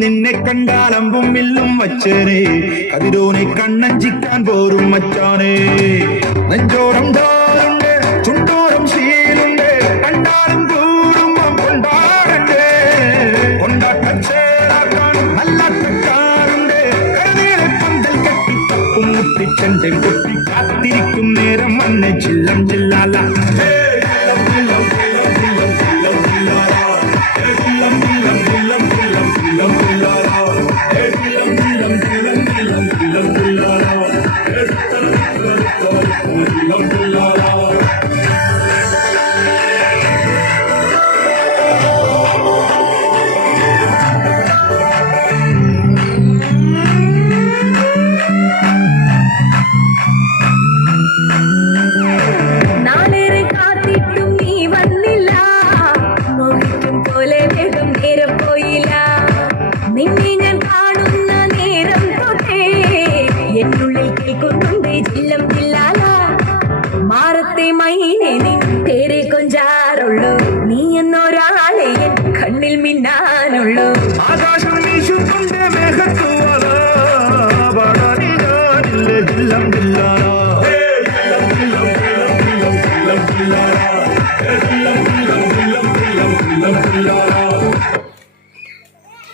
നിന്നെ കണ്ടാലമ്പും വില്ലും വച്ചേനെ കതിരോനെ കണ്ണഞ്ചിക്കാൻ പോരും മച്ചാനെ നെഞ്ചോരം ഡോറുണ്ട് ചുണ്ടോരം ശീലുണ്ട് കണ്ടാലും കൂടുമ്പം കൊണ്ടാടണ്ടേ കൊണ്ടാട്ടച്ചേരാക്കാൻ നല്ല കക്കാറുണ്ട് കരുതീരെ പന്തൽ കെട്ടി തപ്പും മുട്ടിച്ചെന്റെ കുട്ടി കാത്തിരിക്കും നേരം വന്ന് ചില്ലം ചില്ലാല കണ്ണിൽ മിന്നാനുള്ളൂ ആകാശം വീശുന്നുണ്ട് മേഘത്തുവാല ജില്ലം ജില്ലാ